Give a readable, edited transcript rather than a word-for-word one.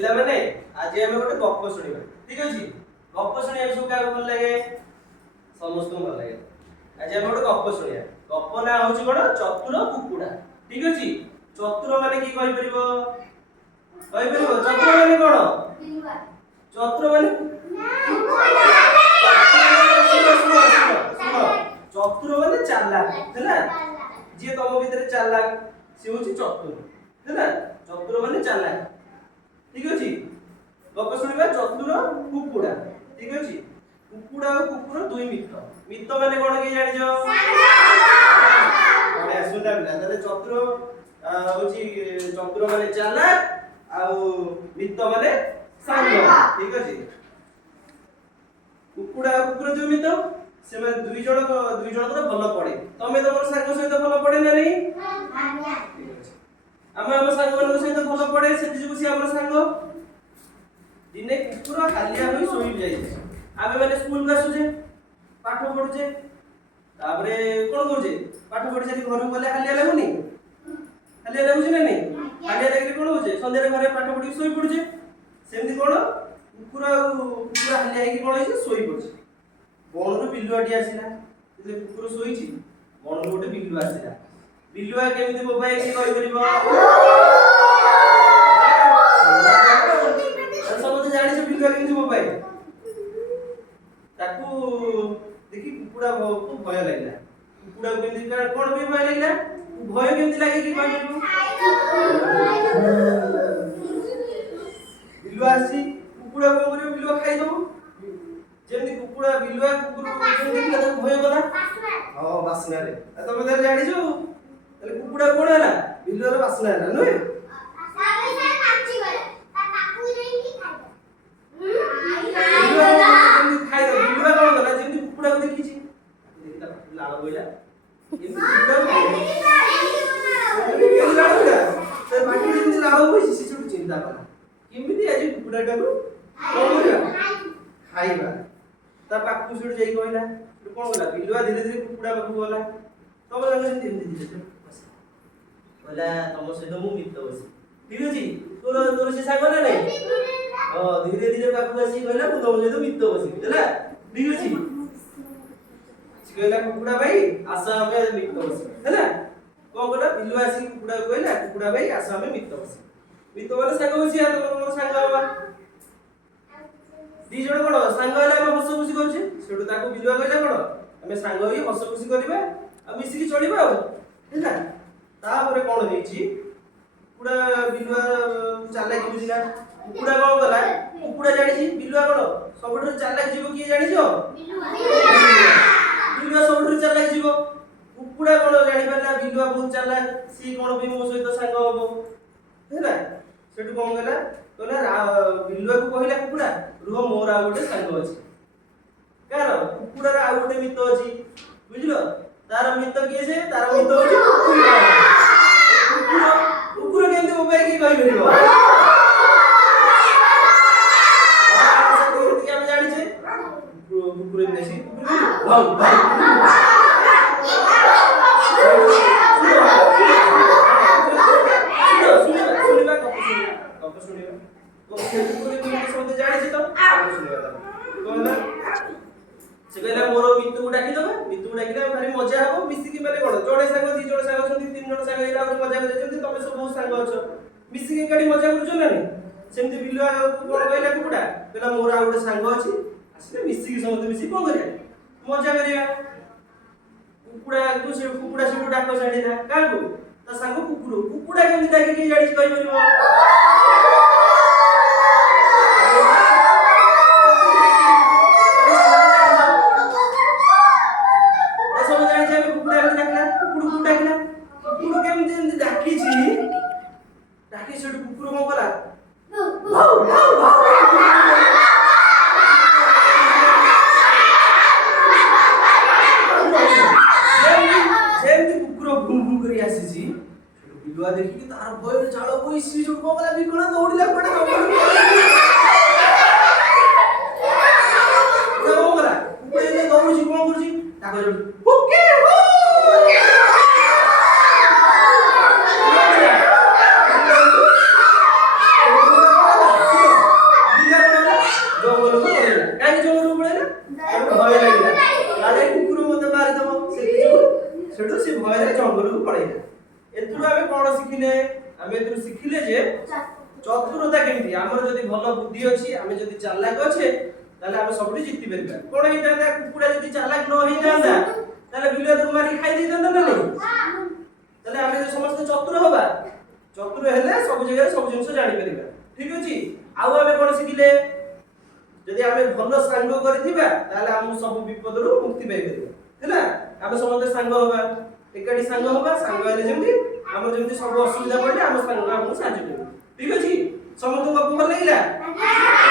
पिला माने आज हम गोटे गप शुणिबा ठीक अछि गप शुणिया सब का भल लागे समस्त भल लागे आज हम गोटे गप शुणिया गप ना होची कोन चतुर कुकुडा ठीक अछि चतुर माने की कहि परिबो चतुर माने कोन चतुर माने चतुर माने चालाक हैला जे तम भीतर चालाक से होची चतुर हैला चतुर माने चालाक ठीक अछि गप शुणिबा चतुर कुकुडा ठीक अछि कुकुडा और कुकुर दुई मित्र मित्र माने कोन के जानि जो बडे सुंदर बिला तले चतुर होची चतुर माने चालाक आ मित्र माने सांग ठीक अछि कुकुडा और कुकुर दुई मित्र से माने दुई जण को भलो पड़े तमे तमर सांग सहित भलो पड़े ना नहीं हम हम सांग मन सहित भलो पड़े से जिगु से हमर सांग दिने कुकुर हालिया होई सोई जाई आमे माने स्कूल में आसुजे पाठ पढुजे तापरे कोन करूजे पाठ पढि सारी घर गले हालिया लागुनी हालिया लागुजे ना नहीं हालिया लागले कोन होजे संध्या रे घरे पाठ पढि सोई पडुजे सेमति कोन कुकुर हालिया हेकी कोन होइছে सोई पडुजे बणरू बिलुआटी आसिला जे कुकुर सोईची बणरू गोटे बिलुआ आसिला बिलुआ केमिति मोबाइल की कहि परिबो समझ जानि छ बिलुआ केमिति मोबाइल ताकू देखि कुकुडा को भय लागला कुकुडा केमिति कोन भी भय लागला भय केमिति लागे की कहि परिबो बिलुआ आसी कुकुडा को करियो बिलुआ खाइ दबो जेमति कुकुडा बिलुआ कुकुर जेमति देखला ताकू भय गला हां बासना रे तमे त जानि छु तले कुकुडा कोन हला बिलुआ रे बासना हला नय सागे सागे नाची गले ता काकू रे की खाइ दो बिलुआ कोन गला जेमति कुकुडा को देखि छि देखता लाल बोइला एमति कुकुडा के लाल बोइला ते बाकी जेमति लाल बोइछि से छोटु चिंता कला केमिति आज कुकुडा टाको कोन खाइबा ता पाकु सुड जाई कहला कोन गला बिलुआ धीरे धीरे कुकुडा पाकु गला तब लगे सेमति धीरे बोला तम सहित मु मित्र बसी ठीक अछि तोर तोर से साग ना नहीं हां धीरे धीरे पाकु आसी कहला मु तम सहित मित्र बसी हैला ठीक अछि कहला कुकुडा भाई आसा हमें मित्र बसी हैला कोन गला बिलुआ आसी कुकुडा कहला कुकुडा भाई आसा हमें मित्र बसी मित्र वाला साग बसी आ तोर साग बाबा दी जण कोन सांग हला हम हस खुशी करछे सेडु ताको बिलुआ कहला कोन हमें सांग होई हस खुशी करबा आ मिसी की चलिबा हैला तापरे कोन हेची कुकुडा बिलुआ चालाकी बुझिला कुकुडा कोन गला कुकुडा जानि छी बिलुआ कोन सबठु चालाक जीव की जानि छो बिलुआ सबठु चालाक जीव कुकुडा कोन जानि परला बिलुआ बहुत चालाक सी कोन भी मो सहित सांग होबो हैला सेटु कोन गला कहला बिलुआ को कहला कुकुडा रुह मोर आ गोटे सांग अछि कार कुकुडा रा आ गोटे मित्र अछि बुझिलो तार मित्र किए से तार मित्र अछि कुकुर कुकुर केमते मोबाइल की कहि परिबो हम जानि छे कुकुर देसी वाव से कहला मोर मितु डाकी दबा मितु डाकिला भारी मजा हबो मिसी की माने कोन जोडे सांग दी जोडे सांग छथि तीन जण सांग एला मजा करे जेमति तमे सब बहुत सांग अछ मिसी की गाडी मजा करू ना नहीं सेमति बिलुआ कोन कहला कुकुडा कहला मोर आ गोटे सांग अछि आसिले मिसी की समते मिसी कोन करिया मजा करिया कुकुडा को से कुकुडा से डाको छाडीला काकू ता सांग कुकुर कुकुडा केमति डाकी की जाडी कहि परिबो बिलुआ देखि तार भय झाळ कोइ सी जो कोला बिकळ कोन सिखिले आमे एतु सिखिले जे चतुरता केमती हमर जदी भलो बुद्धि अछि आमे जदी चालाक अछि ताले आमे सबडी जित्ति परबा कोन हे दादा कुकुडा जदी चालाक न होई दादा ताले बिलुआ तो मारी खाई दे दादा ना नहीं ताले आमे समस्त चतुर होबा चतुर हेले सब जगह सब जिंस जानि परबा ठीक अछि आउ आमे कोन सिखिले जदी आमे भलो सांग करथिबा ताले हम सब विपदरु मुक्ति पाइ परबा हैला आमे समस्त सांग होबा एकाडी सांग होबा सांग हेले जेमती हमर जेमती सब असुविधा पड़ले हम सांग हमहु साहाय्य करबा ठीक अछि समस्त को भल लागिला